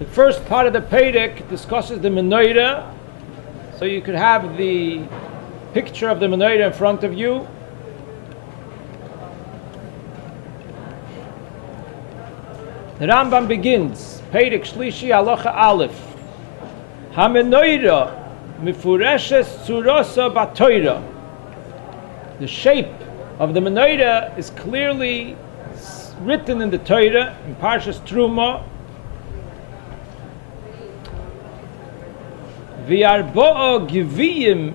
The first part of the Perek discusses the menorah, so you could have the picture of the menorah in front of you. The Rambam begins, Perek Shlishi Halacha Aleph, HaMenorah Mifureshes Tzurosa Batoira. The shape of the menorah is clearly written in the Torah, in Parshas Truma. V'arbo'a giviyim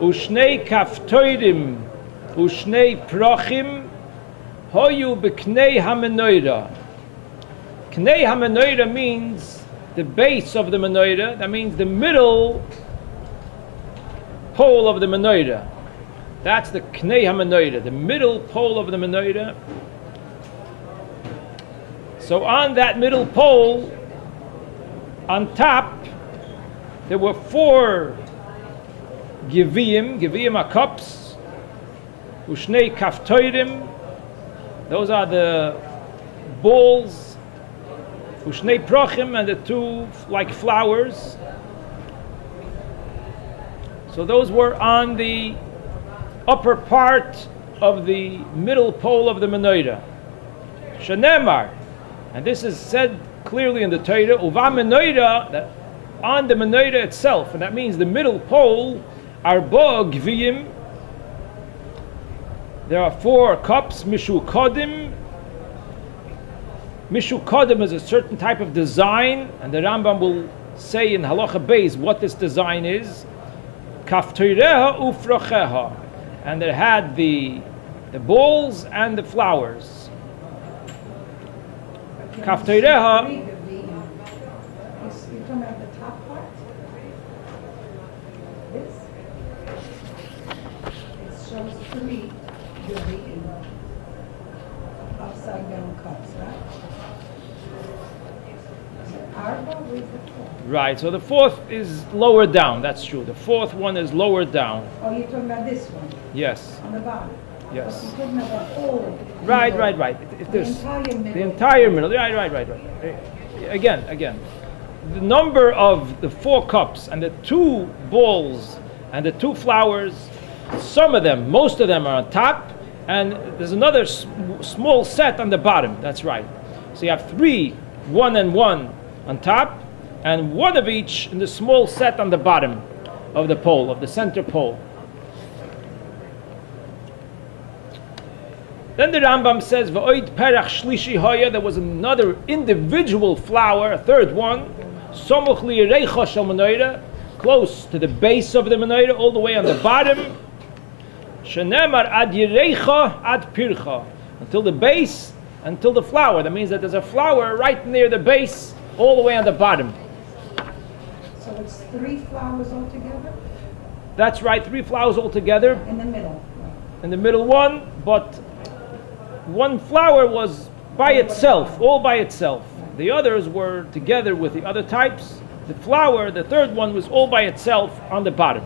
u'shnei kaftoirim u'shnei prochim hoyu b'knei hamenorah. Knei hamenorah means the base of the menorah. That means the middle pole of the menorah. That's the knei hamenorah, the middle pole of the menorah. So on that middle pole, on top, there were 4 giviyim are cups, ushnei kaftoirim, those are the bowls, ushnei prochim, and the 2 like flowers. So those were on the upper part of the middle pole of the menorah. Shenemar, and this is said clearly in the Torah, uva menorah, that on the menorah itself, and that means the middle pole, arba gviyim, there are 4 cups, mishu kodim. Mishu kodim is a certain type of design, and the Rambam will say in Halacha Beis what this design is. Kaftoireha ufrocheha, and it had the bowls and the flowers. Kaftoireha. Upside down cups, right? Right, so the 4th is lower down, that's true. The 4th one is lower down. Oh, you're talking about this one? Yes. On the bottom? Yes. You're talking about the whole. Right. The entire middle. Right. Again. The number of the 4 cups and the 2 bowls and the 2 flowers, most of them are on top, and there's another small set on the bottom. That's right. So you have 3, 1 and 1 on top, and 1 of each in the small set on the bottom of the pole, of the center pole. Then the Rambam says, V'oid perach shlishi hoya, there was another individual flower, a 3rd one, somuch li'reicha shel menorah, close to the base of the menorah, all the way on the bottom. Shenemar ad yireicha ad pircha, until the base, until the flower. That means that there's a flower right near the base, all the way on the bottom. So it's 3 flowers altogether? That's right, 3 flowers altogether. In the middle. In the middle one, but 1 flower was by itself, all by itself. The others were together with the other types. The flower, the 3rd one, was all by itself on the bottom.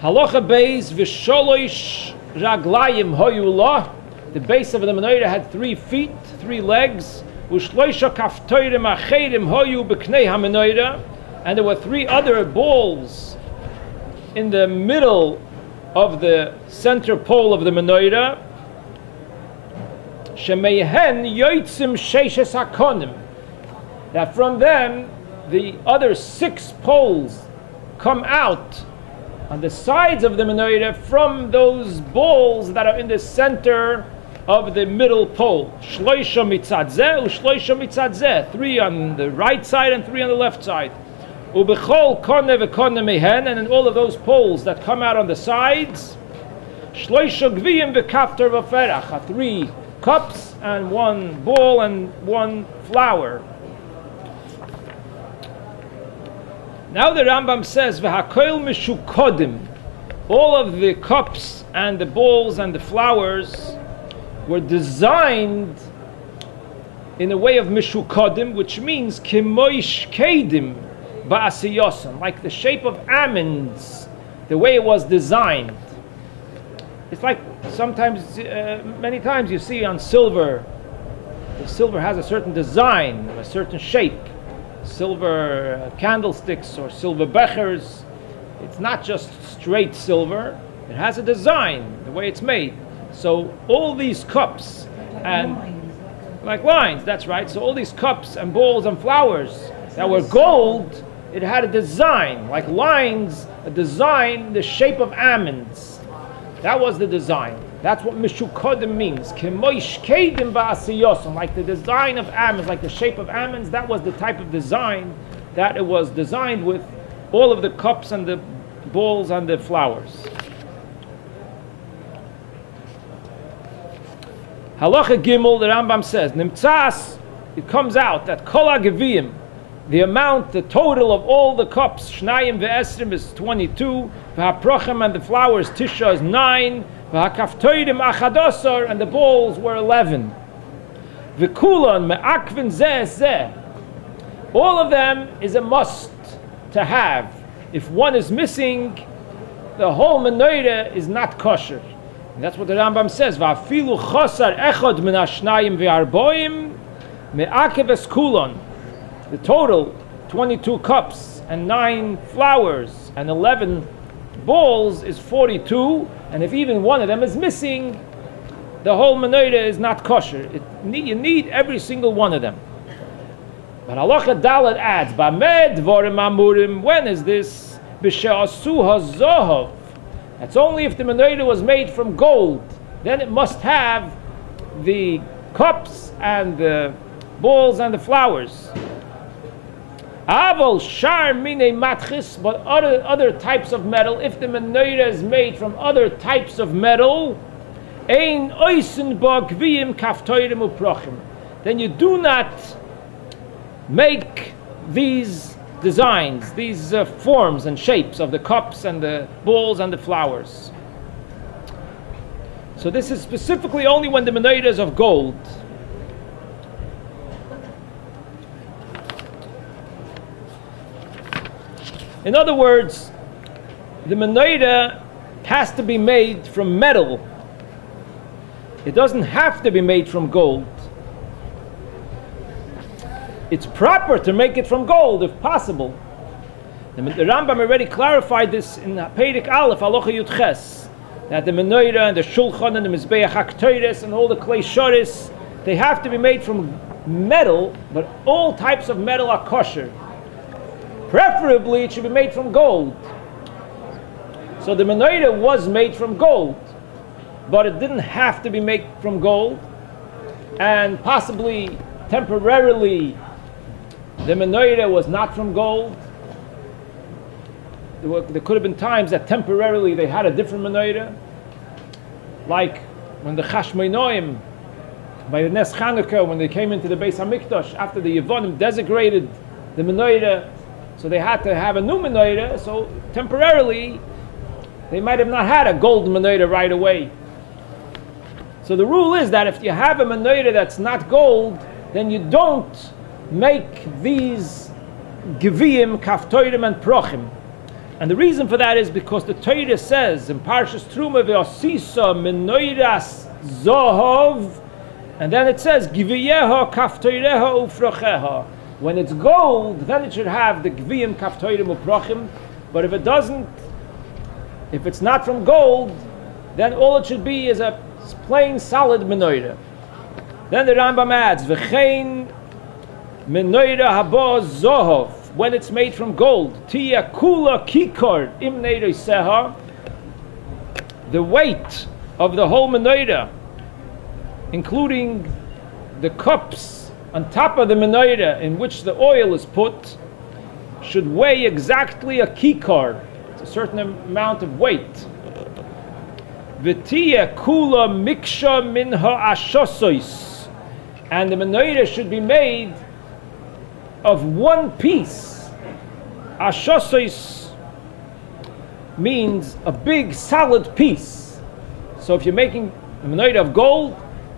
Halacha Beis v'sholosh raglayim hoyu lah. The base of the menorah had 3 feet, 3 legs. U'shloisha kaftoirim acherim hoyu b'knei hamenorah. And there were 3 other balls in the middle of the center pole of the menorah. Shemeihen yoitzim sheishes hakonim. That from them, the other 6 poles come out on the sides of the menorah from those bowls that are in the center of the middle pole. Shloisha mitzad zeh, u'shloisha mitzad zeh. 3 on the right side and 3 on the left side. U'bechol kone v'kone mehen, and in all of those poles that come out on the sides, shloisha gviyim v'kafter v'ferach, 3 cups and 1 bowl and 1 flower. Now the Rambam says, v'hakoil mishukodim, all of the cups and the bowls and the flowers were designed in a way of mishukodim, which means kimoish kedim ba'asiyosam, like the shape of almonds, the way it was designed. It's like sometimes, many times you see on silver The silver has a certain design, a certain shape. Silver candlesticks or silver bechers. It's not just straight silver. It has a design, the way it's made. So all these cups and like lines, that's right. So all these cups and bowls and flowers that were gold, it had a design, like lines, a design, the shape of almonds. That was the design. That's what mishukodim means. Kemoish kedim ba'asiyosim, like the design of almonds, like the shape of almonds. That was the type of design that it was designed with, all of the cups and the bowls and the flowers. Halacha Gimel, the Rambam says, Nimtzas, it comes out that Kol HaGeviyim, the amount, the total of all the cups, Shnayim ve'esrim is 22, v'haprochem and the flowers, Tisha is 9, v'hakaftoidim achadosar, and the bowls were 11. V'kulon me'akvin zeh. All of them is a must to have. If one is missing, the whole menorah is not kosher. And that's what the Rambam says. Va'afilu chosar echad min hashnayim ve'arboim me'akev es kulon. The total, 22 cups and 9 flowers and 11 bowls is 42. And if even one of them is missing, the whole menorah is not kosher. You need every single one of them. But Halacha Dalet adds, B'amed dvorim amurim, when is this? B'she'asu hazohov. That's only if the menorah was made from gold. Then it must have the cups and the bowls and the flowers. Avol shar mine matchis, but other types of metal, if the menorah is made from other types of metal, ein oisen ba gviyim kaftoirim uprochim, then you do not make these designs, these forms and shapes of the cups and the bowls and the flowers. So this is specifically only when the menorah is of gold. In other words, the menorah has to be made from metal. It doesn't have to be made from gold. It's proper to make it from gold if possible. The Rambam already clarified this in Perek Aleph, Halacha Yud Ches, that the menorah and the shulchan and the mizbeach haktoides and all the klei shoris, they have to be made from metal, but all types of metal are kosher. Preferably, it should be made from gold. So the menorah was made from gold, but it didn't have to be made from gold, and possibly temporarily the menorah was not from gold. There could have been times that temporarily they had a different menorah, like when the Chashmonoim, by the Nes Chanukah, when they came into the Beis Hamikdash after the Yevonim desecrated the menorah, so they had to have a new menorah. So temporarily, they might have not had a gold menorah right away. So the rule is that if you have a menorah that's not gold, then you don't make these geviyim, kaftoirim, and prochim. And the reason for that is because the Torah says in Parshas Truma ve'osisa menorahs zohov, and then it says giviyeha, kaftoireha, ufrocheha. When it's gold, then it should have the gviyim, kaftoirim, uprochim. But if it doesn't, if it's not from gold, then all it should be is a plain solid menorah. Then the Rambam adds, v'chein menorah haba zohov, when it's made from gold, tiya kula kikar im neiroseha, the weight of the whole menorah, including the cups on top of the menorah in which the oil is put, should weigh exactly a kikar. It's a certain amount of weight. V'tiya kula miksha minha ashosois, and the menorah should be made of one piece. Ashosois means a big solid piece. So if you're making a menorah of gold,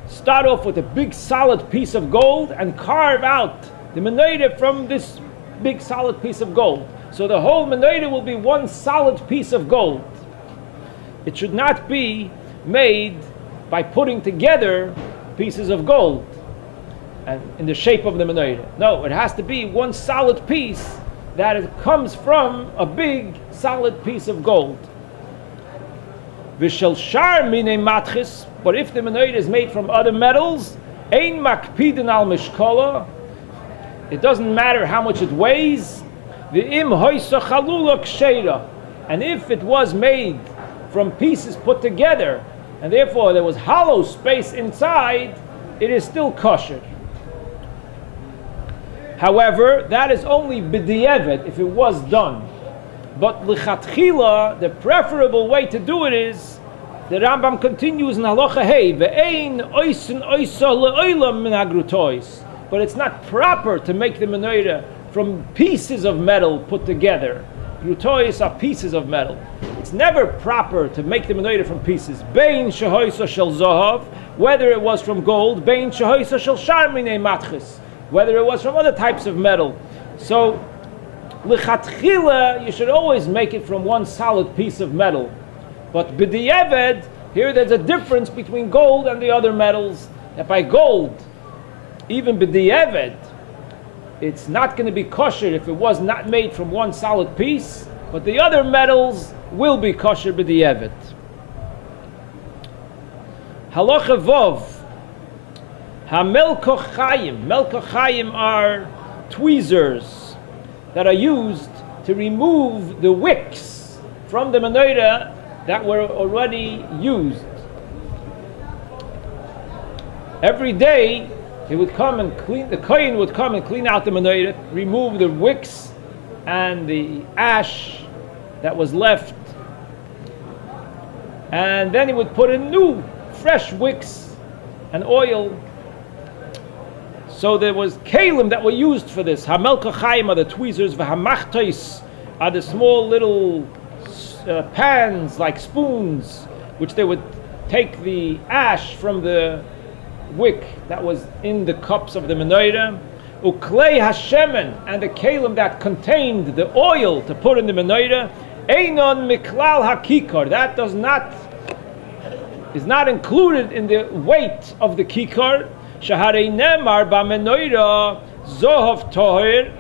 start off with a big solid piece of gold and carve out the menorah from this big solid piece of gold. So the whole menorah will be one solid piece of gold. It should not be made by putting together pieces of gold. and in the shape of the menorah. No, it has to be one solid piece that it comes from a big solid piece of gold. V'shel shar minei matchis, but if the menorah is made from other metals, ein makpidin al mishkola, it doesn't matter how much it weighs. V'im hoysa chalula ksheira, and if it was made from pieces put together, and therefore there was hollow space inside, it is still kosher. However, that is only b'di'evet if it was done. But l'chatchila, the preferable way to do it is, the Rambam continues in halacha hey, ve'ein oisin oisa le'olam min agrutois. But it's not proper to make the menorah from pieces of metal put together. Grutois are pieces of metal. It's never proper to make the menorah from pieces. Bein shehoisa shel zohav, whether it was from gold, bein shehoisa shel shar minei matchis, whether it was from other types of metal. So, l'chatchila, you should always make it from one solid piece of metal. But b'di'eved, here there's a difference between gold and the other metals. That by gold, even b'di'eved, it's not going to be kosher if it was not made from one solid piece, but the other metals will be kosher b'di'eved. Halacha Vov, ha-melkoch Chaim. Melkoch Chaim are tweezers that are used to remove the wicks from the menorah that were already used. Every day, he would come and clean, the kohen would come and clean out the menorah, remove the wicks and the ash that was left, and then he would put in new, fresh wicks and oil. So there was kalim that were used for this. Hamelka Chaim are the tweezers, v'hamachtois are the small little pans like spoons, which they would take the ash from the wick that was in the cups of the menorah. Uklei hashemen, and the kalim that contained the oil to put in the menorah. Einon miklal hakikar, that is not included in the weight of the kikar. Shaharei nemar ba menorah zohav toher,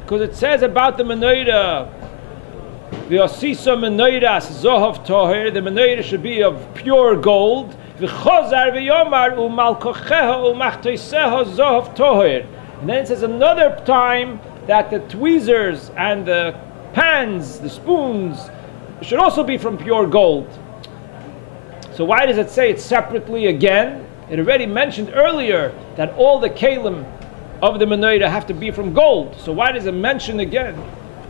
because it says about the menorah, v'osisa menorahs zohav toher, the menorah should be of pure gold. V'chozar v'yomar u'malkocheha u'machtoiseha zohav toher. And then it says another time that the tweezers and the pans, the spoons, should also be from pure gold. So why does it say it separately again? It already mentioned earlier that all the kalim of the menorah have to be from gold. So why does it mention again?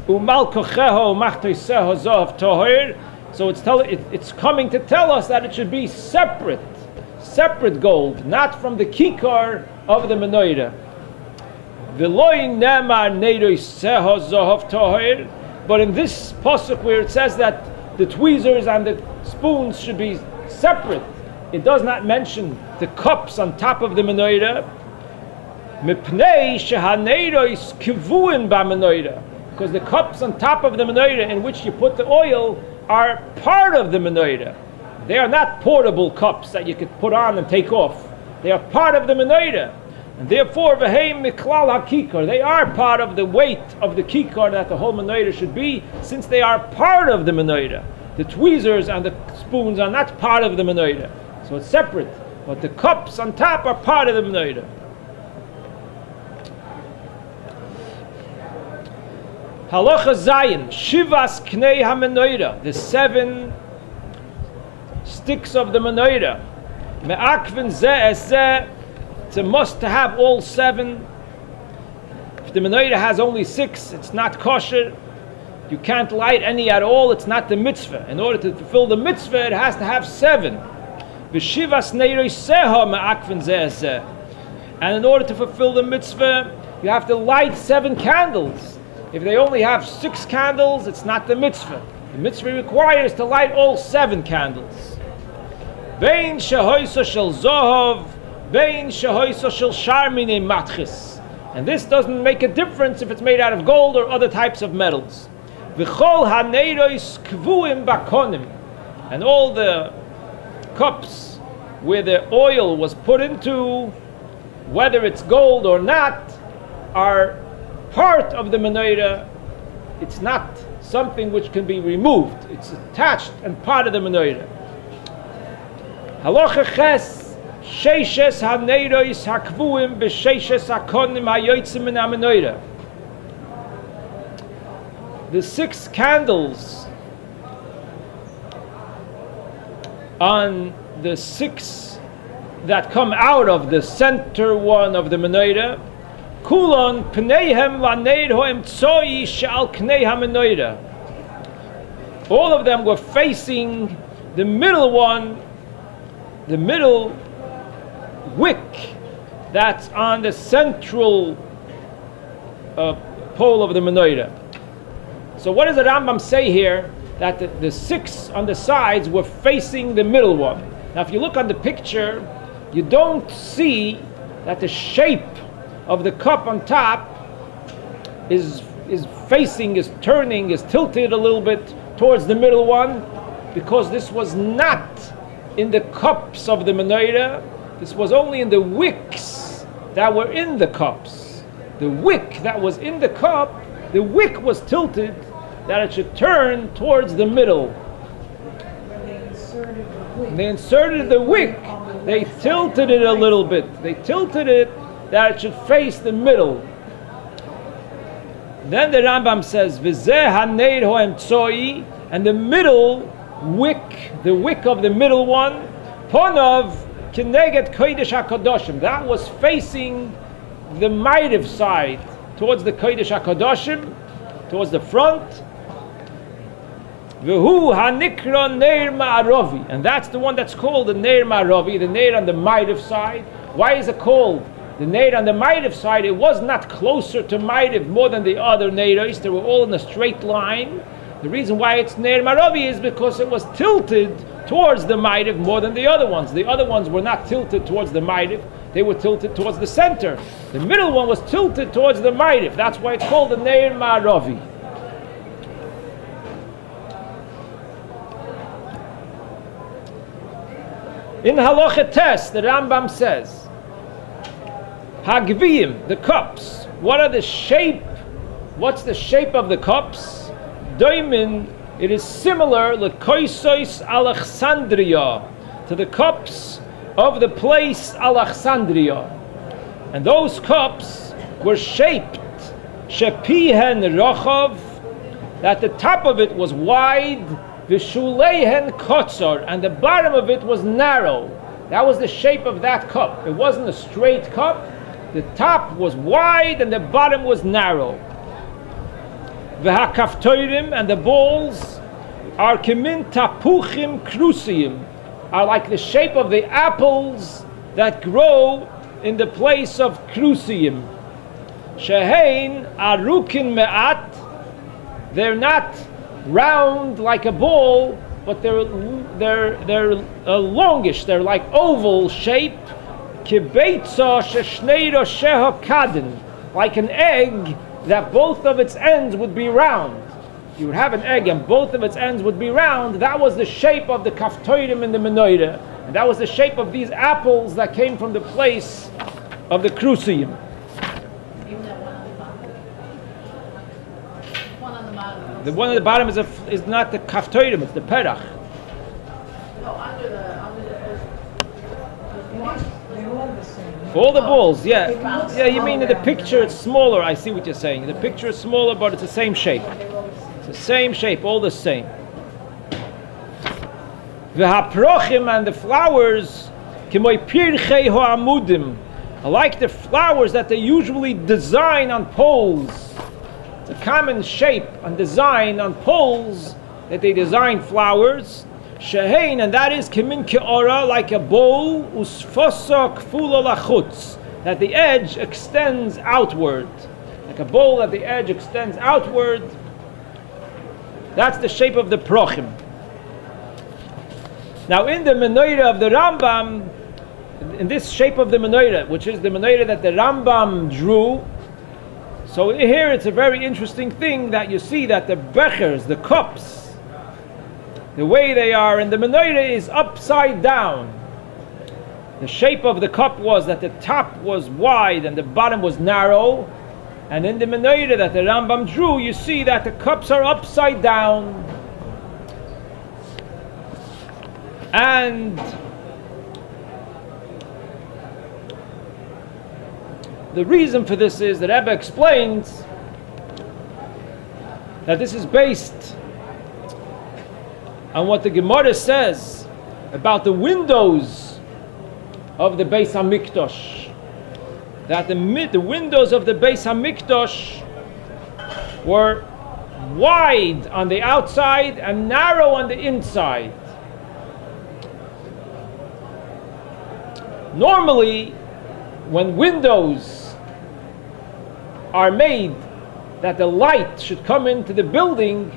Umal kocheho machtoiseho zohav toher. So it's coming to tell us that it should be separate gold, not from the kikar of the menorah. V'loi nemar neiroiseho zohav toher. But in this pasuk where it says that the tweezers and the spoons should be separate, it does not mention the cups on top of the menorah. Mipnei shehaneiros kivuin ba menorah, because the cups on top of the menorah in which you put the oil are part of the menorah. They are not portable cups that you could put on and take off. They are part of the menorah, and therefore v'heim miklal hakikar, they are part of the weight of the kikar that the whole menorah should be, since they are part of the menorah. The tweezers and the spoons are not part of the menorah, so it's separate. But the cups on top are part of the menorah. Halacha Zayin, Shivas Knei HaMenorah, the 7 sticks of the menorah. Me'akvin zeh zeh, it's a must to have all 7. If the menorah has only 6, it's not kosher. You can't light any at all, it's not the mitzvah. In order to fulfill the mitzvah, it has to have 7. V'shivas neiroseha me'akvin zeh zeh. And in order to fulfill the mitzvah, you have to light 7 candles. If they only have 6 candles, it's not the mitzvah. The mitzvah requires to light all 7 candles. Vein shehoisa shel zohav, vein shehoisa shel shar minei matchis. And this doesn't make a difference if it's made out of gold or other types of metals. V'chol haneiros kvuim bakonim. And all the cups where the oil was put into whether it's gold or not, are part of the menorah. It's not something which can be removed. It's attached and part of the menorah. Halacha ches, sheishes haneros hakvuim b'sheishes hakonim hayotzim min ha-menorah. The 6 candles on the 6 that come out of the center one of the menorah, kulon pneihem laneir ho'emtzoi she'al knei ha-menorah. All of them were facing the middle one, the middle wick that's on the central pole of the menorah. So what does the Rambam say here? That the 6 on the sides were facing the middle one. Now if you look on the picture, you don't see that the shape of the cup on top is facing, is turning, is tilted a little bit towards the middle one, because this was not in the cups of the menorah. This was only in the wicks that were in the cups. The wick that was in the cup, the wick was tilted that it should turn towards the middle. When they inserted the wick, they tilted it a little bit. They tilted it that it should face the middle. Then the Rambam says, V'zeh haneir ho'emtzoi, and the middle wick, the wick of the middle one, Ponov Kineget Kodesh HaKadoshim. That was facing the Ma'ariv side, towards the Kodesh HaKadoshim, towards the front. V'hu hanikra Neir Ma'aravi. And that's the one that's called the Neir Ma'aravi, the Neir on the Ma'ariv side. Why is it called the Neir on the Ma'ariv side? It was not closer to Ma'ariv more than the other Neiros. They were all in a straight line. The reason why it's Neir Ma'aravi is because it was tilted towards the Ma'ariv more than the other ones. The other ones were not tilted towards the Ma'ariv. They were tilted towards the center. The middle one was tilted towards the Ma'ariv. That's why it's called the Neir Ma'aravi. In Halacha Tes, the Rambam says, Hagviyim, the cups. What are the shape? What's the shape of the cups? Doimin, it is similar lekoisos Alexandria, to the cups of the place Alexandria. And those cups were shaped shepihen rochav, that the top of it was wide, v'shulehen kotzor, and the bottom of it was narrow. That was the shape of that cup. It wasn't a straight cup. The top was wide and the bottom was narrow. V'hakaftoirim, and the balls are kimin tapuchim krusiyim, are like the shape of the apples that grow in the place of krusiyim. Shehein arukin me'at, they're not round like a ball, but they're longish. They're like oval shape. Kibeitza sheshnei rosheha kadin, like an egg that both of its ends would be round. You would have an egg and both of its ends would be round. That was the shape of the kaftoirim in the menorah, and that was the shape of these apples that came from the place of the krusiyim. The one at the bottom is not the kaftoirim, it's the perach. No, under the They're all the same. All the balls, yeah. Yeah, you mean in the picture it's smaller, I see what you're saying. The picture is smaller, but it's the same shape. It's the same shape, all the same. The haprochim, and the flowers, kimoi pirchei ho'amudim, like the flowers that they usually design on poles. A common shape and design on poles that they design flowers. Shehein, and that is kimin ke'ora, like a bowl, usfosa kfula lachutz, that the edge extends outward. Like a bowl that the edge extends outward. That's the shape of the prochim. Now in the menorah of the Rambam, in this shape of the menorah, which is the menorah that the Rambam drew, so here it's a very interesting thing that you see that the bechers, the cups, the way they are in the menorah is upside down. The shape of the cup was that the top was wide and the bottom was narrow. And in the menorah that the Rambam drew, you see that the cups are upside down. And the reason for this is that Rebbe explains that this is based on what the Gemara says about the windows of the Beis HaMikdash. That the windows of the Beis HaMikdash were wide on the outside and narrow on the inside. Normally, when windows are made that the light should come into the building,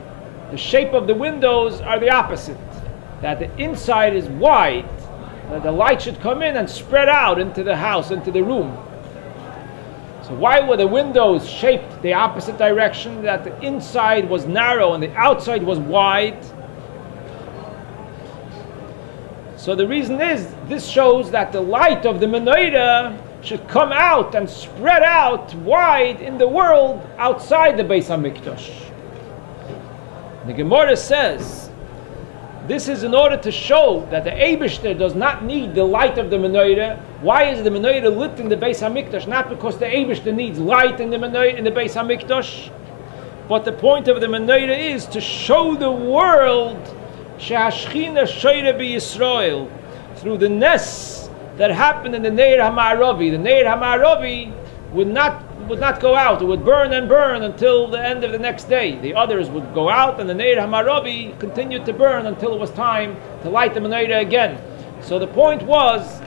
the shape of the windows are the opposite. That the inside is wide, that the light should come in and spread out into the house, into the room. So why were the windows shaped the opposite direction, that the inside was narrow and the outside was wide? So the reason is, this shows that the light of the menorah should come out and spread out wide in the world outside the Beis HaMikdash. The Gemara says, this is in order to show that the Eibishter does not need the light of the menorah. Why is the menorah lit in the Beis HaMikdash? Not because the Eibishter needs light in the menorah, in the Beis HaMikdash, but the point of the menorah is to show the world She'ashchina shoyre b'Yisrael, through the nes that happened in the Neir HaMa'aravi. The Neir HaMa'aravi would not go out. It would burn and burn until the end of the next day. The others would go out, and the Neir HaMa'aravi continued to burn until it was time to light the menorah again. So the point was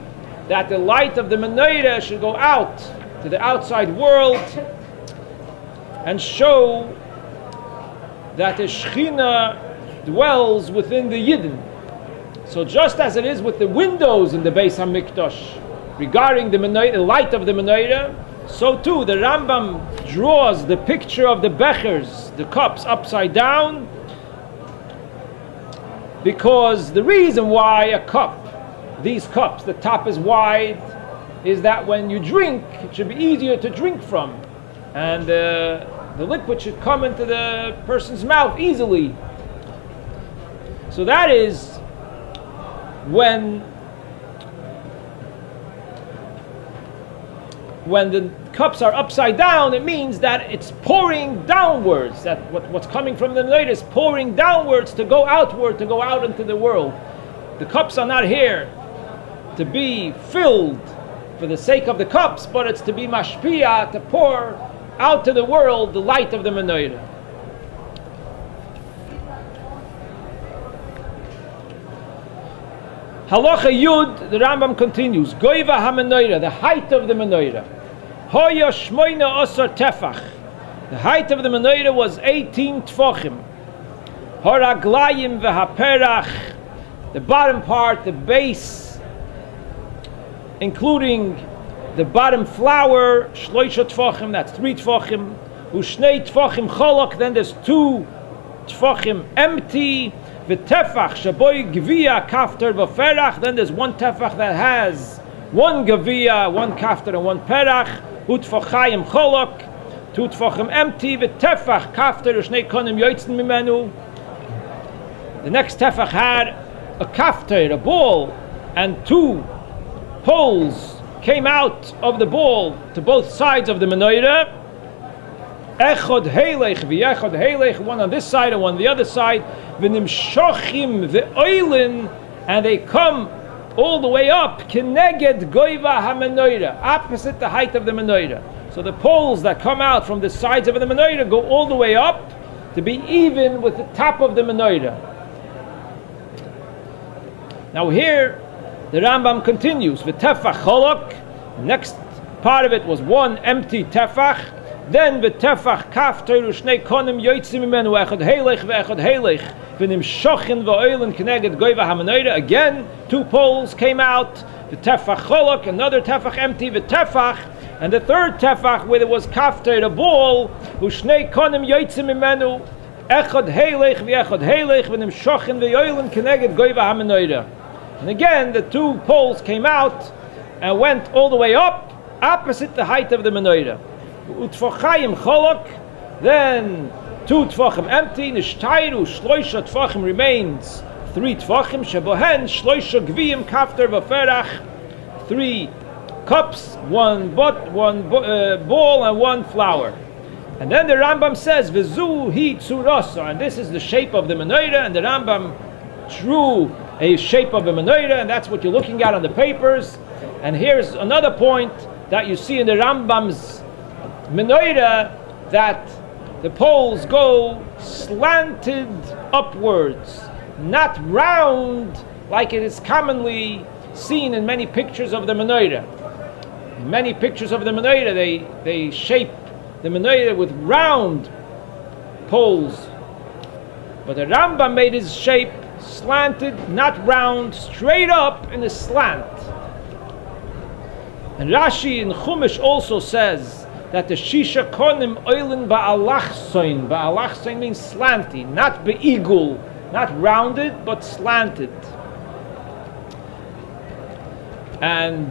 that the light of the menorah should go out to the outside world and show that the Shechina dwells within the Yidden. So just as it is with the windows in the Beis HaMikdash regarding the menorah, the light of the menorah, so too the Rambam draws the picture of the bechers, the cups, upside down, because the reason why a cup, these cups, the top is wide, is that when you drink, it should be easier to drink from, and the liquid should come into the person's mouth easily. So that is when the cups are upside down, it means that it's pouring downwards, that what's coming from the menorah is pouring downwards to go outward, to go out into the world. The cups are not here to be filled for the sake of the cups, but it's to be mashpia, to pour out to the world the light of the menorah. Halacha Yud, the Rambam continues, Goiva ha-menorah, the height of the menorah. Hoya shmoina osar tefach. The height of the menorah was 18 tefachim. Horaglayim v'haperach, the bottom part, the base, including the bottom flower, shloisha tefachim, that's 3 tefachim. Ushnei tefachim cholok, then there's 2 tefachim empty. V'tefach shaboy gevia kafter v'ferach. Then there's 1 tefach that has 1 gevia, 1 kafter, and 1 perach. Utfachayim cholok, 2 tefachim empty. V'tefach kafter ushnei konim yoitzen mimenu. The next tefach had a kafter, a ball, and 2 poles came out of the ball to both sides of the menorah. Echod heilech v'echod heilech, one on this side and one on the other side. V'nimshochim v'oilin, and they come all the way up. Keneged goiva ha-menorah, opposite the height of the menorah. So the poles that come out from the sides of the menorah go all the way up to be even with the top of the menorah. Now here, the Rambam continues. V'tefach cholok. Next part of it was 1 empty tefach. Then v'tefach kafter ushnei konim yoitzim mimenu echad heilech ve'echad heilech v'nimshochin v'oilin keneged goiva ha-menorah. Again, 2 poles came out. V'tefach cholok, another tefach empty. V'tefach, and the 3rd tefach where there was kafter, a ball, ushnei konim yoitzim mimenu echad heilech ve'echad heilech v'nimshochin v'oilin keneged goiva ha-menorah. And again, the 2 poles came out and went all the way up, opposite the height of the menorah. Utfachayim cholok, then 2 tfachim empty, nishtayru shloisha tfachim remains 3 tfachim, shebohen shloisha gviyim kafter v'ferach, 3 cups, 1 ball and 1 flower. And then the Rambam says, V'zu hi tzurasa, and this is the shape of the menorah, and the Rambam drew a shape of a menorah, and that's what you're looking at on the papers. And here's another point that you see in the Rambam's menorah, that the poles go slanted upwards, not round like it is commonly seen in many pictures of the menorah. In many pictures of the menorah, they shape the menorah with round poles. But the Rambam made his shape slanted, not round, straight up in a slant. And Rashi in Chumash also says that the Shisha Konim Oilin Ba'alachsoin. Ba'alachsoin means slanty, not be'igul, not rounded, but slanted. And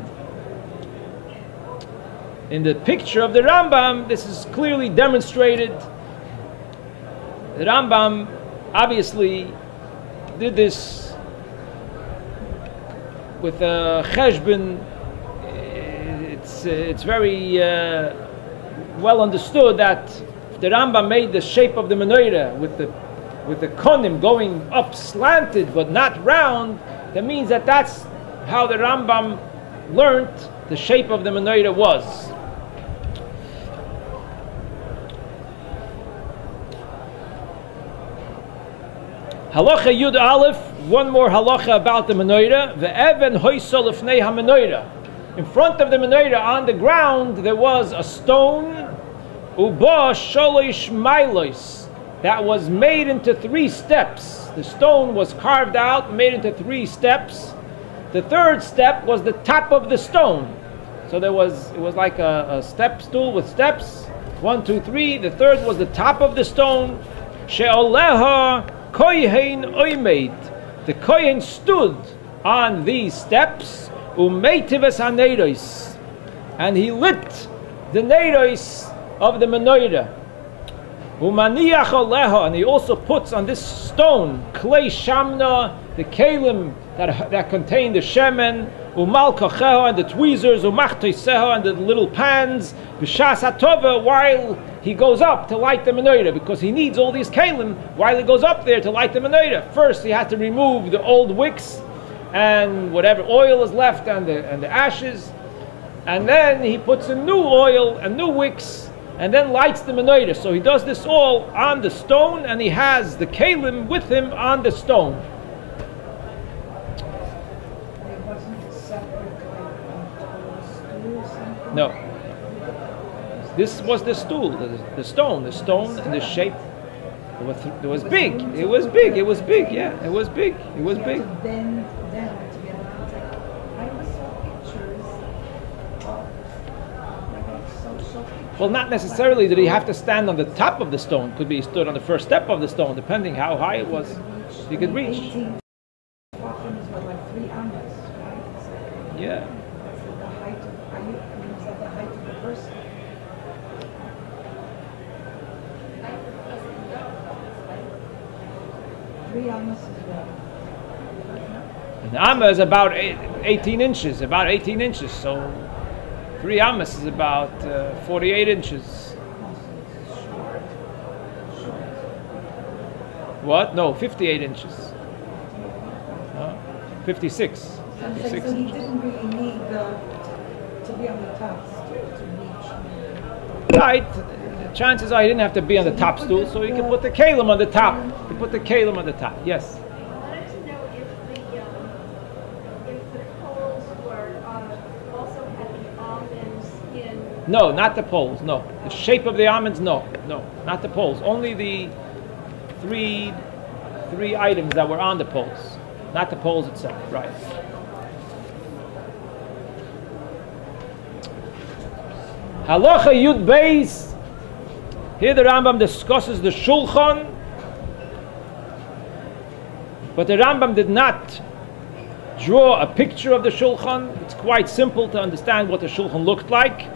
in the picture of the Rambam, this is clearly demonstrated. The Rambam obviously did this with a cheshbon. It's very well understood that if the Rambam made the shape of the menorah with the konim going up slanted but not round, that means that that's how the Rambam learned the shape of the menorah was. Halacha Yud Aleph, one more halacha about the menorah. Ve'even hoysol lefnei ha-menorah. In front of the menorah, on the ground, there was a stone, uba sholish mailos, that was made into 3 steps. The stone was carved out, made into 3 steps. The 3rd step was the top of the stone. So it was like a step stool with steps. 1, 2, 3. The 3rd was the top of the stone. She'oleha kohen oimed. The kohen stood on these steps. Umeitivas haneros, and he lit the neros of the menorah. Umaniach aleha, and he also puts on this stone klei shamna, the kalim that contain the shemen, umalkacheha, and the tweezers, umachtoiseha, and the little pans, b'shas hatova, while he goes up to light the menorah, because he needs all these kalim while he goes up there to light the menorah. First, he has to remove the old wicks and whatever oil is left and the ashes, and then he puts in new oil and new wicks, and then lights the menorah. So he does this all on the stone, and he has the kalim with him on the stone. No. This was the stool, the stone in the shape. It was big. It was big. It was big. Yeah, it was big. It was big. Well, not necessarily did he have to stand on the top of the stone. Could be he stood on the first step of the stone, depending how high it was. He could reach. Yeah. An amma is about 18 inches, about 18 inches. So 3 ammas is about 48 inches. What? No, 58 inches. 56. 56 so he didn't really need to be on the top stool to reach. Right. The chances are he didn't have to be on the top stool, so he could put the kalim on the top. He could put the kalim on the top. Yes. I wanted to know if the poles were also had the almonds in. No, not the poles. No, the shape of the almonds. No, not the poles. Only the three items that were on the poles, not the poles itself. Right. Halacha Yud Beis. Here the Rambam discusses the Shulchan, but the Rambam did not draw a picture of the shulchan. It's quite simple to understand what the shulchan looked like.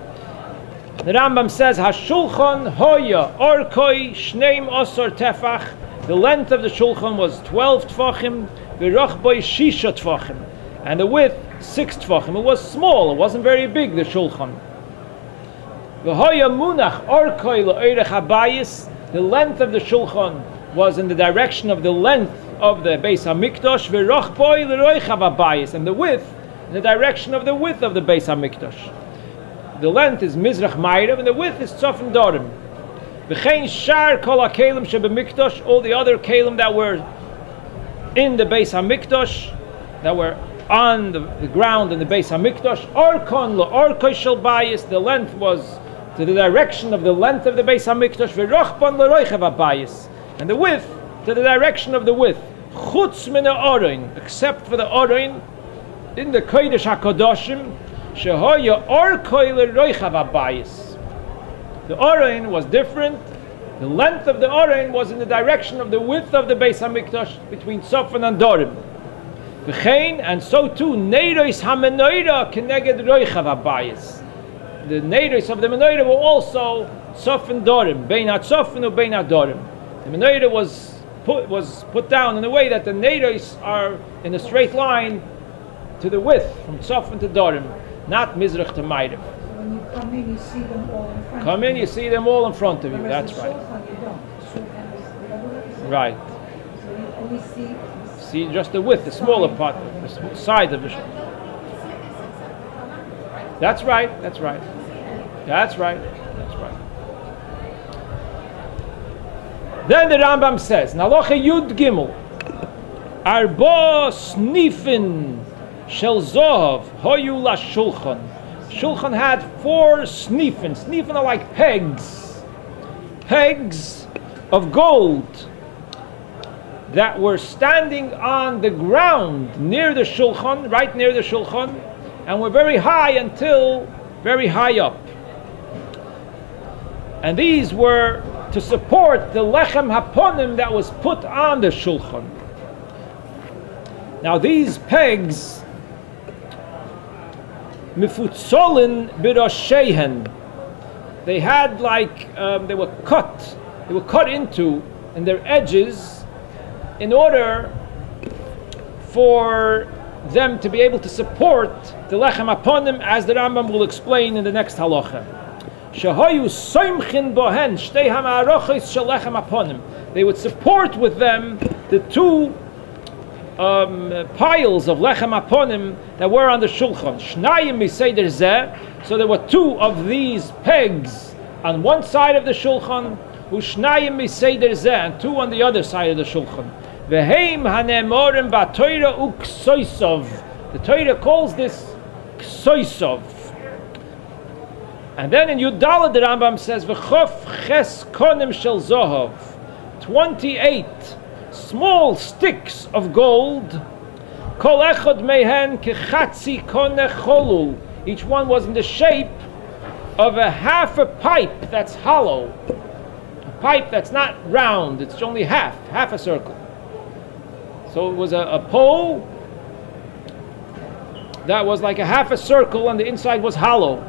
The Rambam says, "Hashulchan hoya orkoi shneim osor tefach." The length of the shulchan was 12 tfachim, v'rochboi shisha tfachim, and the width 6 tfachim. It was small. It wasn't very big. The shulchan. V'hoya munach orkoi le'oirech habayis. The length of the shulchan was in the direction of the length of the Beis Hamikdash, v'rochboi le'roich habayis, and the width in the direction of the width of the Beis Hamikdash. The length is Mizrach Ma'irav, and the width is Tzof and Dorim. V'chein shar kol ha'kelim shebemikdash, all the other kelim that were in the Beis Hamikdash, that were on the ground in the Beis Hamikdash, orkon le'orkoi shel bayis, the length was to the direction of the length of the Beis Hamikdash, v'rochbon le'roichav ha'bayis, and the width to the direction of the width. Chutz min ha'orein, except for the orein in the Kodesh HaKadoshim, shehoya orkoi le'roichav ha'bayis. The orein was different. The length of the orein was in the direction of the width of the Beis Hamikdash between Sofan and Dorim. V'chein, and so too, neiros ha'menorah keneged roichav ha'bayis. The neiros of the menorah were also Sofan Dorim, bein ha'tzofan u bein ha'dorim. The menorah was put down in a way that the neiros are in a straight line to the width from Sofan to Dorim, not Mizrach to Ma'irav. When you come in, you see them all in front Come in, you see them all in front of you. That's right. Right. So you only See just the width, the smaller part, the side of the shul. That's right. That's right. That's right. That's right. Then the Rambam says, Naloche Yud Gimel, Arba Snifin Shel Zohav Hoyu La Shulchan. Shulchan had 4 snifin. Snifin are like pegs. Pegs of gold that were standing on the ground near the shulchan, right near the shulchan, and were very high until very high up. And these were to support the lechem haponim that was put on the shulchan. Now these pegs, mifutzolin biroshehen, they had like they were cut into in their edges in order for them to be able to support the lechem haponim, as the Rambam will explain in the next halacha. Shehoyu soimchin bohen shtei ha'ma'arochos shel lechem haponim. They would support with them the 2 piles of lechem haponim that were on the shulchan. Shnayim miseder zeh. So there were 2 of these pegs on one side of the shulchan, ushnayim miseder zeh, and 2 on the other side of the shulchan. Veheim hanemorim ba'Torah uksoisov. The Torah calls this ksoisov. And then in Yudalad the Rambam says, V'chof ches konim shel zohov, 28 small sticks of gold, kol echad mehen kechatzi konech cholul. Each one was in the shape of half a pipe that's hollow. A pipe that's not round, it's only half a circle. So it was a pole that was like a half a circle and the inside was hollow.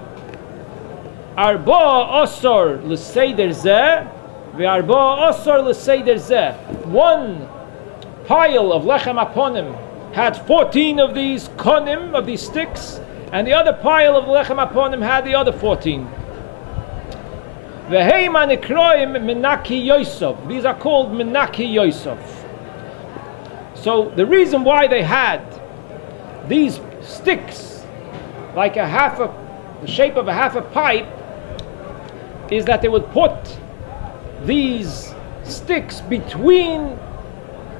Arba osor l'seider zeh, ve'arba osor l'seider zeh. 1 pile of lechem haponim had 14 of these konim, of these sticks, and the other pile of lechem haponim had the other 14. Ve'heim hanikroim menaki yosef. These are called menaki yosef. So the reason why they had these sticks like the shape of a half a pipe is that they would put these sticks between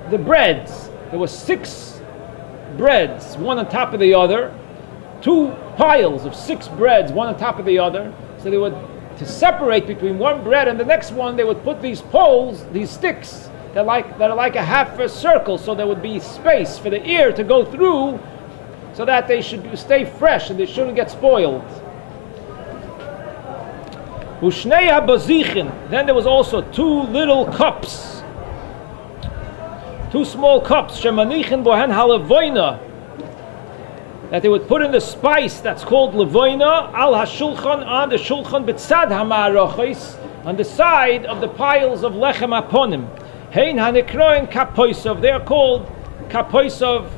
the breads. There were 6 breads, one on top of the other, 2 piles of 6 breads, one on top of the other. So they would, to separate between one bread and the next one, they would put these poles, these sticks, that are like a half a circle, so there would be space for the ear to go through, so that they should stay fresh and they shouldn't get spoiled. Ushnei habazichin. Then there was also 2 little cups, 2 small cups. Shemanichin bohen halavoina. that they would put in the spice that's called levoina al hashulchan, on the shulchan b'tzad ha'ma'arachos, on the side of the piles of lechem aponim. Hein hanikroin kapoisov, they are called kapoisov,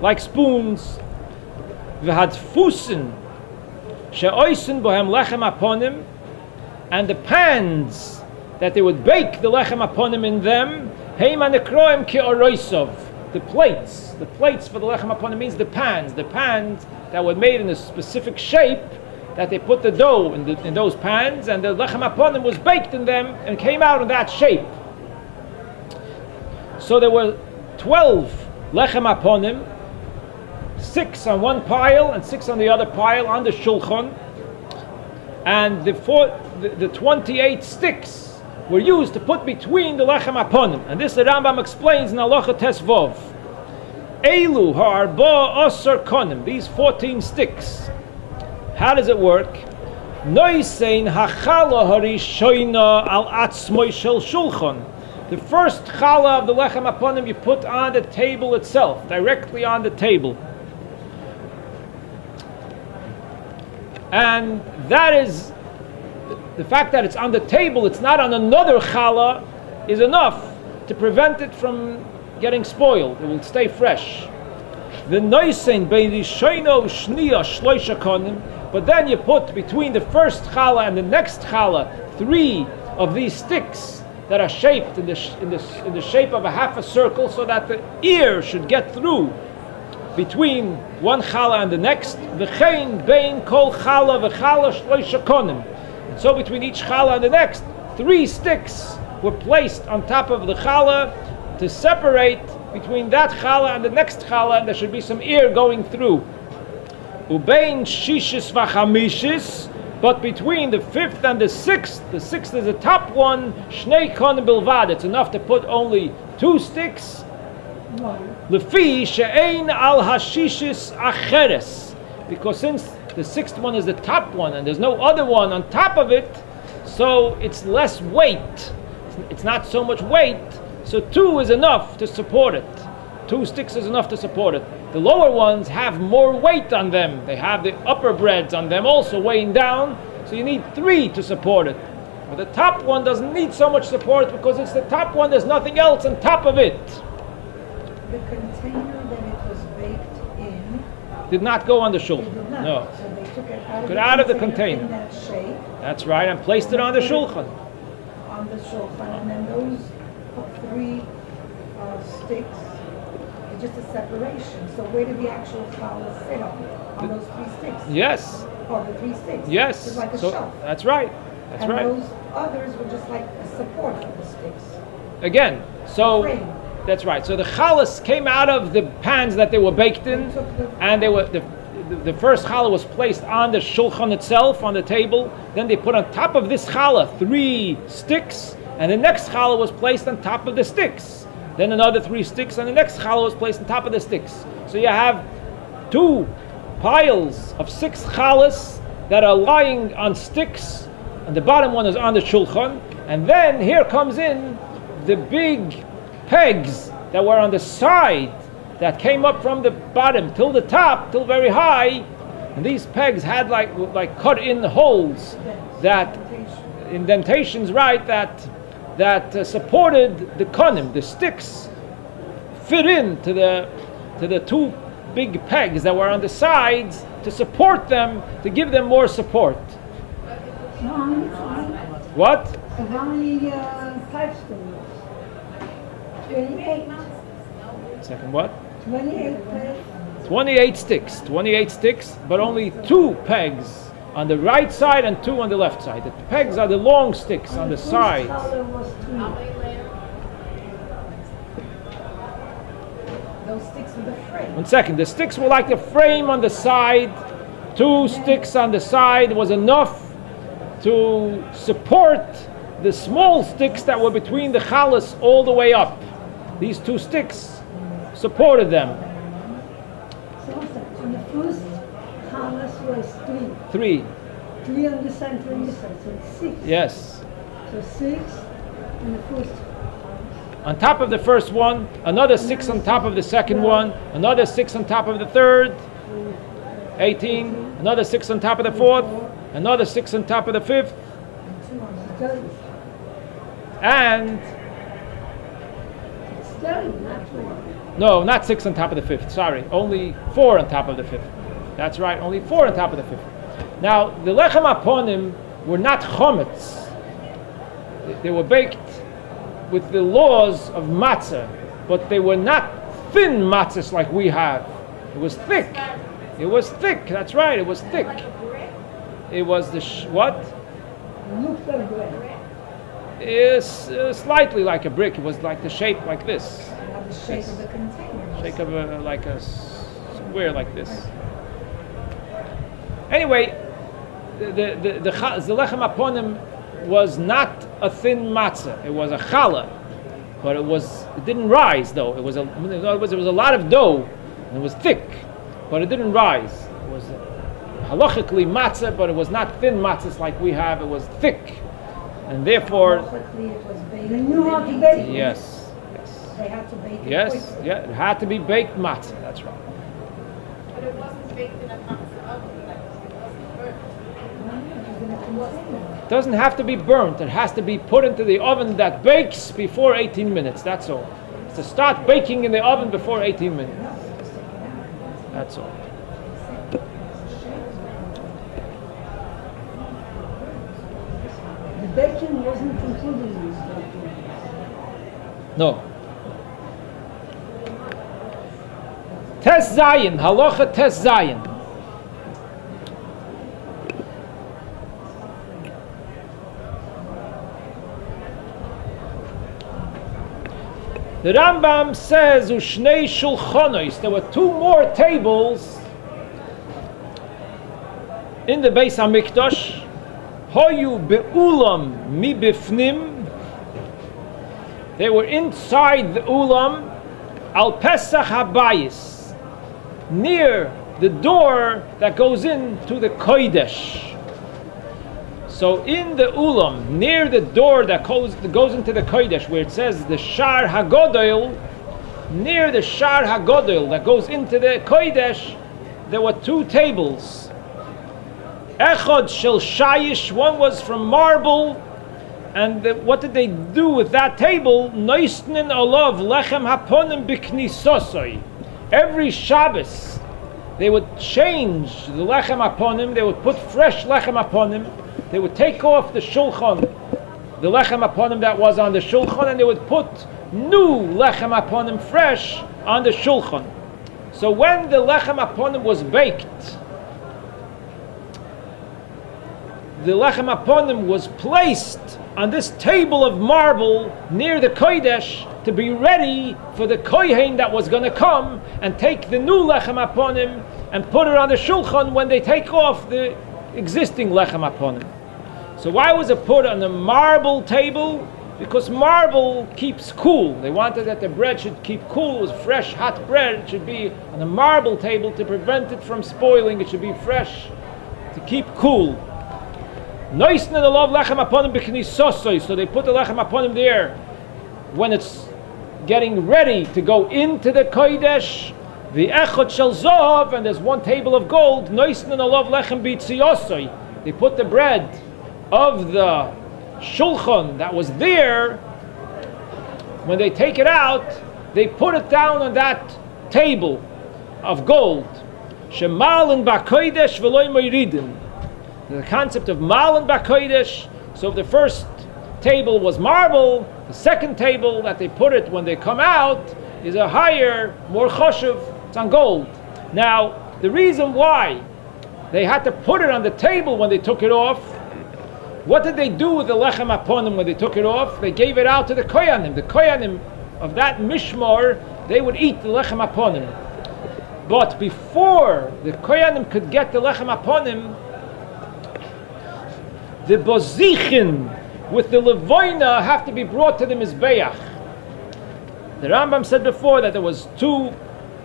like spoons. V'hadfusin she'oisin bohem lechem aponim, and the pans that they would bake the lechem aponim in them, hein hanikroim ke'oroisov, the plates for the lechem aponim means the pans that were made in a specific shape, that they put the dough in those pans, and the lechem aponim was baked in them and came out in that shape. So there were 12 lechem aponim, 6 on one pile and 6 on the other pile on the shulchan, and the 28 sticks were used to put between the lechem aponim. And this the Rambam explains in Halacha Tesvov. Elu ha'arba asar konim, these 14 sticks. How does it work? Noisein hachala harishoina al atzmoi shel shulchan. The first challah of the lechem aponim you put on the table itself, directly on the table. And that is, the fact that it's on the table, it's not on another challah, is enough to prevent it from getting spoiled. It will stay fresh. The noisein bein rishoino shniya shloisha konim, but then you put between the first challah and the next challah 3 of these sticks that are shaped in the shape of a half a circle, so that the ear should get through between one challah and the next. V'chein bein kol challah v'challah shloisha konim. And so between each challah and the next, 3 sticks were placed on top of the challah to separate between that challah and the next challah, and there should be some air going through. Ubein shishis v'chamishis, but between the 5th and the 6th is the top one, shnei konim bilvad, it's enough to put only 2 sticks. Lefi she'ein al hashishis acheres, because since the 6th one is the top one and there's no other one on top of it, so it's less weight. It's not so much weight, so 2 is enough to support it. 2 sticks is enough to support it. The lower ones have more weight on them. They have the upper breads on them also weighing down, so you need 3 to support it. But the top one doesn't need so much support because it's the top one, there's nothing else on top of it. The container that it was baked in did not go on the shulchan. did not. No. So they took it Took it out of the in container. that shape That's right, and placed it on the shulchan. on the shulchan, and then those 3 sticks, it's just a separation. So where did the actual challah sit on those 3 sticks? Yes. Or the 3 sticks? Yes. It's like a So shelf. that's right. That's and right. those others were just like a support for the sticks. Again, so Frame. that's right. So the challah came out of the pans that they were baked in, and they were the first challah was placed on the shulchan itself, on the table. Then they put on top of this challah 3 sticks, and the next challah was placed on top of the sticks. Then another 3 sticks, and the next challah was placed on top of the sticks. So you have 2 piles of 6 challahs that are lying on sticks, and the bottom one is on the shulchan. And then here comes in the big pegs that were on the side, that came up from the bottom till the top, till very high. And these pegs had like cut in holes, that indentations, right, that supported the konim. The sticks fit into the 2 big pegs that were on the sides to support them, to give them more support. What? How many pipes do you use? 28. Second what? 28 pipes. 28 sticks, but only 2 pegs on the right side and 2 on the left side. The pegs are the long sticks on the side. Those sticks with the frame. 1 second. The sticks were like the frame on the side. 2 sticks on the side was enough to support the small sticks that were between the challahs all the way up. These 2 sticks supported them. So the first challah was 3. 3 on the side, 3 on the side, so it's 6. Yes. So 6 on the first. On top of the first one, another 6 on top of the second one, another 6 on top of the third, 18, another 6 on top of the 4th, another 6 on top of the 5th, and no, not 6 on top of the 5th, sorry, only 4 on top of the 5th. That's right, only 4 on top of the 5th. Now, the lechem aponim were not chometz. They were baked with the laws of matzah, but they were not thin matzahs like we have. It was thick. It was thick, that's right, it was thick. It was the what? It's slightly like a brick. It was like the shape like this. The shape of the container. Shape of like a square like this. Anyway, the lechem aponim was not a thin matzah. It was a challah, but it didn't rise though. In other words, it was a lot of dough, and it was thick, but it didn't rise. It was halachically matzah, but it was not thin matzahs like we have. It was thick, and therefore, Halachically, it was baked. They knew how to bake it. yes. They had to bake it Yes, quickly. yeah, it had to be baked matzah, that's right. But it wasn't baked in a matzah oven, like it wasn't burnt. It was in a container. It doesn't have to be burnt, it has to be put into the oven that bakes before 18 minutes, that's all. It's to start baking in the oven before 18 minutes. That's all. The baking wasn't included in this baking. No. Tes Zayin, halacha Tes Zayin. The Rambam says, Ushnei shulchonos, there were 2 more tables in the Beis HaMikdash. Hoyu be'ulam mi bifnim. They were inside the ulam, al Pesach habayis, near the door that goes into the kodesh. So in the ulam, near the door that goes into the kodesh, where it says the shar hagodol, near the shar hagodol that goes into the kodesh, there were 2 tables. Echad shel shayish, one was from marble. And what did they do with that table? Noisnin olav lechem haponim biknisosoi. Every Shabbos, they would change the lechem haponim. They would put fresh lechem haponim. They would take off the shulchan, the lechem haponim that was on the shulchan, and they would put new lechem haponim fresh on the shulchan. So when the lechem haponim was baked, the lechem haponim was placed on this table of marble near the kodesh to be ready for the kohen that was going to come and take the new lechem haponim and put it on the shulchan when they take off the existing lechem haponim. So why was it put on the marble table? Because marble keeps cool. They wanted that the bread should keep cool. It was fresh, hot bread. It should be on a marble table to prevent it from spoiling. It should be fresh to keep cool. So they put the lechem haponim there when it's getting ready to go into the kodesh. The echad shel zahav, and there's 1 table of gold. They put the bread of the shulchan that was there. When they take it out, they put it down on that table of gold. Shemalin ba'kodesh v'loy moiridim. The concept of malin ba'kodesh. So the first table was marble. The second table that they put it when they come out is a higher, more choshev. It's on gold. Now, the reason why they had to put it on the table when they took it off, what did they do with the lechem haponim when they took it off? They gave it out to the koyanim. The koyanim of that mishmar, they would eat the lechem haponim. But before the koyanim could get the lechem haponim, the bozichin with the levoina have to be brought to the mizbeach. The Rambam said before that there was 2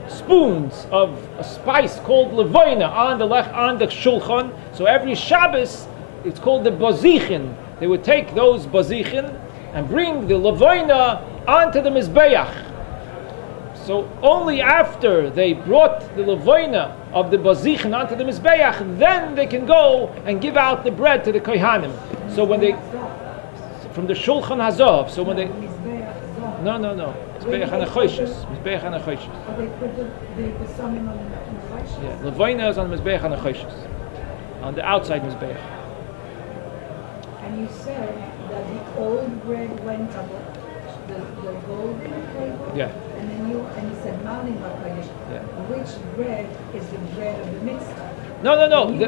spoons of a spice called levoina on the shulchan. So every Shabbos, it's called the bozichin. They would take those bozichin and bring the levoina onto the mizbeach. So only after they brought the levoina of the bazichin onto the mizbeach, then they can go and give out the bread to the kohanim. So when they, from the shulchan hazov, so when they, no, mizbeach hanachoshes, mizbeach hanachoshes. They put the summon on the Choshes? Yeah, levaina is on the mizbeach hanachoshes, on the outside mizbeach. And you said that the old bread went on the golden table? Yeah. And then you said mounting HaKodesh. Yeah. Which bread is the bread of the mitzvah? No.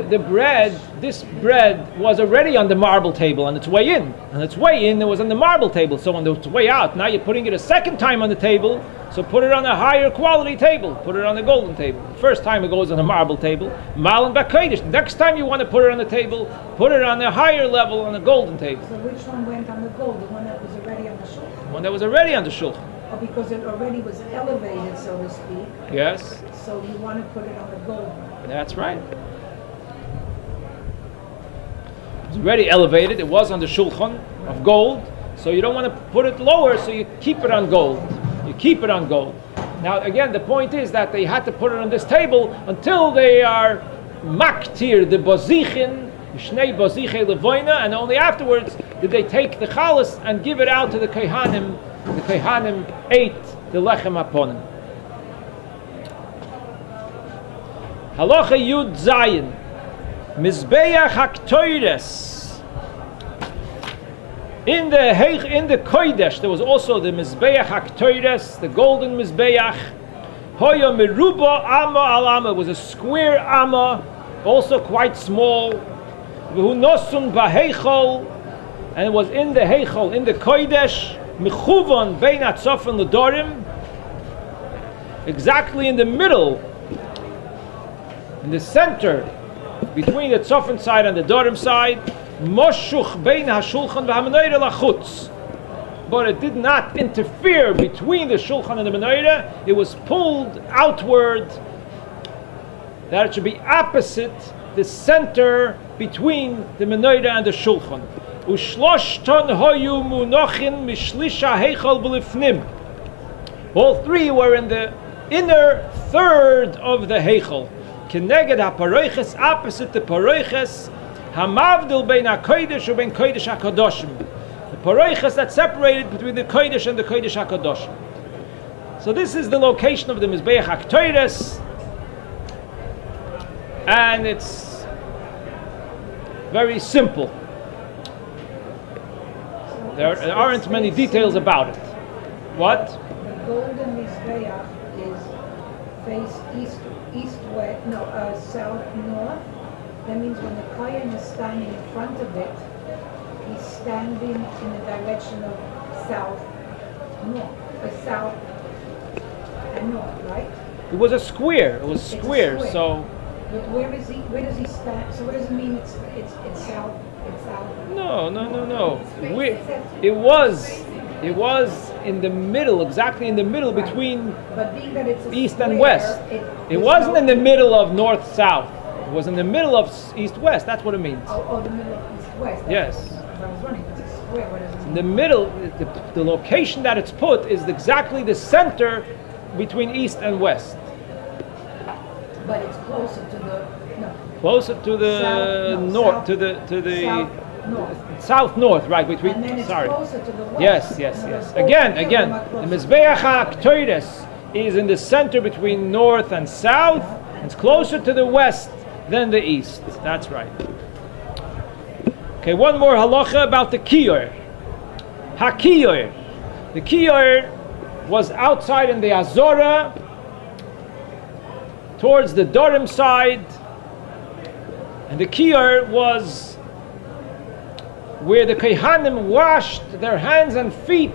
The bread, this bread was already on the marble table on its way in. On its way in, it was on the marble table. So on its way out, now you're putting it a second time on the table. So put it on a higher quality table. Put it on the golden table. The first time it goes on a marble table. Malin Bakodesh. Next time you want to put it on the table, put it on a higher level on a golden table. So which one went on the gold? The one that was already on the shulchan? One that was already on the shulchan. Or because it already was elevated, so to speak. Yes. So you want to put it on the gold. That's right. It was already elevated. It was on the shulchan of gold. So you don't want to put it lower, so you keep it on gold. You keep it on gold. Now, again, the point is that they had to put it on this table until they are maktir, the bozichin, shnei boziche levoina, and only afterwards did they take the chalas and give it out to the kohanim. The kohanim ate the lechem aponim. Halacha Yud Zayin, Mizbeach HaKtoires. In the Kodesh, there was also the Mizbeach HaKtoires, the golden Mizbeach. Hoya Meruba Amma al Amma, was a square Amma, also quite small. V'hu Nosun B'Heichol, and it was in the Heichol, in the Kodesh, Mechuvan Bein Atzofen L'Dorim, exactly in the middle, in the center, between the Tzofen side and the Dorim side, Moshuch Bein HaShulchan V'HaMenorah Lachutz. But it did not interfere between the Shulchan and the Menorah. It was pulled outward, that it should be opposite the center between the Menorah and the Shulchan. Ushloshton hoyu munochin mishlisha heichal b'lifnim. All three were in the inner third of the heichal. Keneged haparoiches, opposite the paroiches, hamavdil bein hakodesh u bein kodesh hakadoshim. The paroiches that separated between the kodesh and the kodesh hakadoshim. So this is the location of the Mizbeach HaKtoires, and it's very simple. There aren't many details about it. What? The golden Mizbeach is face south north. That means when the kohen is standing in front of it, he's standing in the direction of south and north, right? It was a square. It was square. So. But where does he stand? So what does it mean? It's south. It's south. No. It was in the middle, exactly in the middle, right, between east and west. It wasn't in the middle of north-south. It was in the middle of east-west. That's what it means. Oh, the middle of east-west. Yes. I was wondering, it's a square. What does it mean? In the middle, the location that it's put is exactly the center between east and west. But it's closer to the closer to the north, to the south north, right? Between. And then it's sorry. closer to the west. Yes. Again, the Mizbeach HaKtoires is in the center between north and south. It's closer to the west than the east. That's right. Okay, one more halacha about the kiyor. HaKiyor. The kiyor was outside in the Azorah, towards the Dorim side, and the kiyor was where the kohanim washed their hands and feet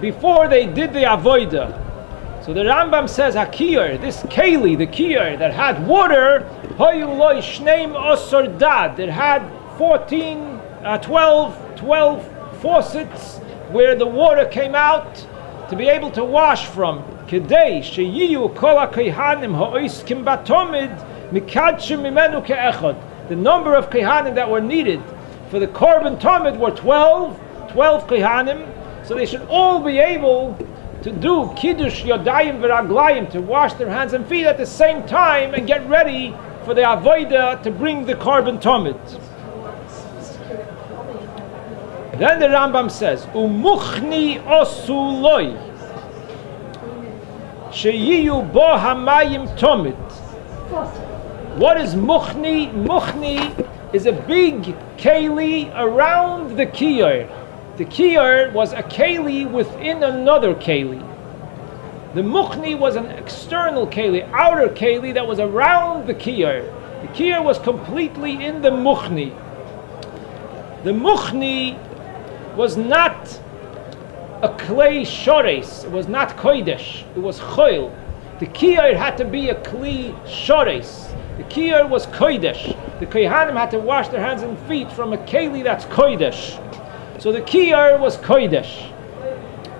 before they did the avodah. So the Rambam says, HaKiyor, this keli, the kiyor that had water, hoyu loy shneim osor dad, it had 12 faucets where the water came out to be able to wash from. Kedei sheyiyu kol ha-kohanim ha'oiskim batomid mikadshim mimenu ke'echad. The number of kohanim that were needed for the korban tomid were 12 kohanim, so they should all be able to do Kiddush Yodayim V'Raglayim, to wash their hands and feet at the same time and get ready for the Avodah to bring the Korban Tomit. Then the Rambam says, Umuchni osuloi sheyiyu bo hamayim tomit. What is muchni? Muchni is a big keli around the kiyar. The kiyar was a keli within another keli. The muchni was an external keli, outer keli that was around the kiyar. The kiyar was completely in the muchni. The muchni was not a clay shores. It was not kodesh. It was choil. The kiyar had to be a kli shores. The kiyar was kodesh. The kohanim had to wash their hands and feet from a keli that's kodesh. So the kiyar was kodesh.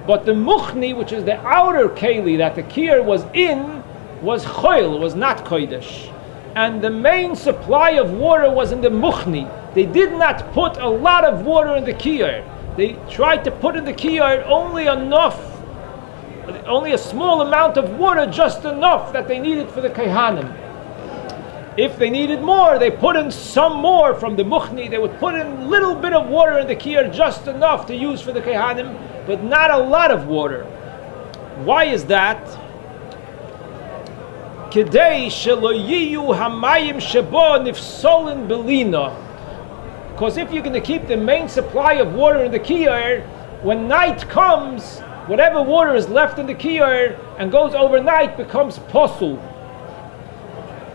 But the muchni, which is the outer keli that the kiyar was in, was choil, was not kodesh. And the main supply of water was in the muchni. They did not put a lot of water in the kiyar. They tried to put in the kiyar only enough, only a small amount of water, just enough that they needed for the kohanim. If they needed more, they put in some more from the muchni. They would put in a little bit of water in the kiyar, just enough to use for the kohanim, but not a lot of water. Why is that? Kedei shelo yiyu hamayim shebo nifsolin belina. Because if you're going to keep the main supply of water in the kiyar, when night comes, whatever water is left in the kiyar and goes overnight becomes posul.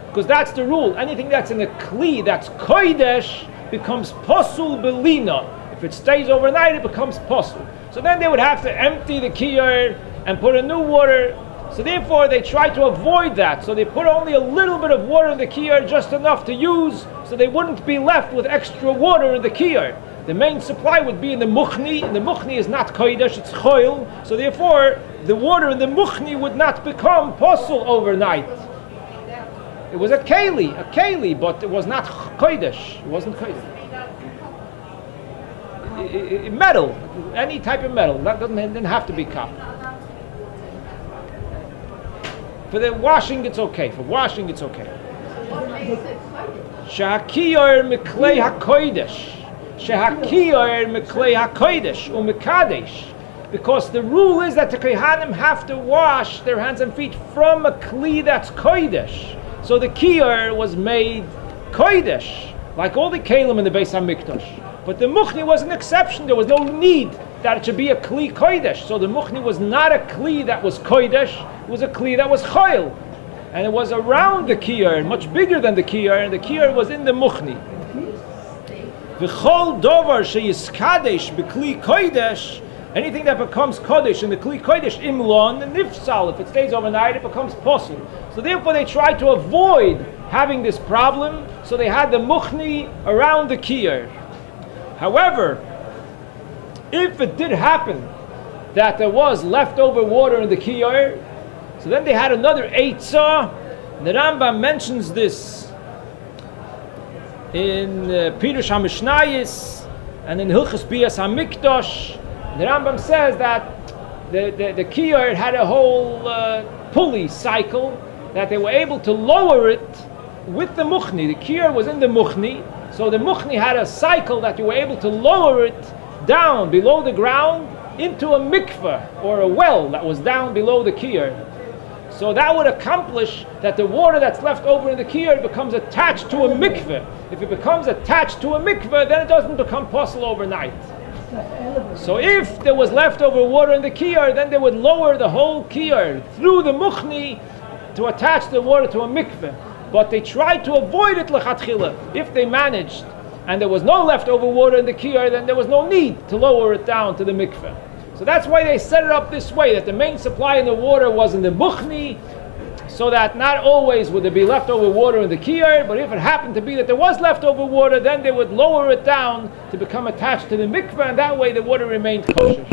Because that's the rule. Anything that's in a kli, that's kodesh, becomes posul belina. If it stays overnight, it becomes posul. So then they would have to empty the kiyar and put in new water. So therefore they try to avoid that. So they put only a little bit of water in the kiyar, just enough to use, so they wouldn't be left with extra water in the kiyar. The main supply would be in the muchni, and the muchni is not kodesh, it's choil. So therefore the water in the muchni would not become posul overnight. It was a keli, but it was not kodesh. It wasn't kodesh. Metal, any type of metal. That didn't have to be copper. For the washing, it's okay. For washing, it's okay. Shehakiyar miklei hakodesh. Shehakiyar miklei hakodesh umikadesh. Because the rule is that the kohanim have to wash their hands and feet from a kli that's kodesh. So the kiyar was made kodesh, like all the kelim in the Beis Hamikdash. But the muchni was an exception. There was no need that it should be a kli kodesh. So the muchni was not a kli that was kodesh. It was a kli that was choil. And it was around the kiyar, much bigger than the kiyar, and the kiyar was in the muchni. V'chol dovar sheyiskadesh b'kli kodesh, anything that becomes kodesh in the kli kodesh, imlon and nifsal, if it stays overnight, it becomes posul. So therefore they tried to avoid having this problem, so they had the muchni around the kiyar. However, if it did happen that there was leftover water in the kiyar, so then they had another eitzah. The Rambam mentions this in Pirush HaMishnayis and in Hilchos Beis Hamikdash. The Rambam says that the kiyar had a whole pulley cycle that they were able to lower it with the muchni. The kiyar was in the muchni, so the muchni had a cycle that you were able to lower it down below the ground into a mikveh or a well that was down below the kiyar. So that would accomplish that the water that's left over in the kiyar becomes attached to a mikveh. If it becomes attached to a mikveh, then it doesn't become posul overnight. So if there was leftover water in the kiyar, then they would lower the whole kiyar through the muchni to attach the water to a mikveh. But they tried to avoid it lechatchila. If they managed, and there was no leftover water in the kiyar, then there was no need to lower it down to the mikveh. So that's why they set it up this way, that the main supply in the water was in the muchni, so that not always would there be leftover water in the kiyar, but if it happened to be that there was leftover water, then they would lower it down to become attached to the mikveh, and that way the water remained kosher.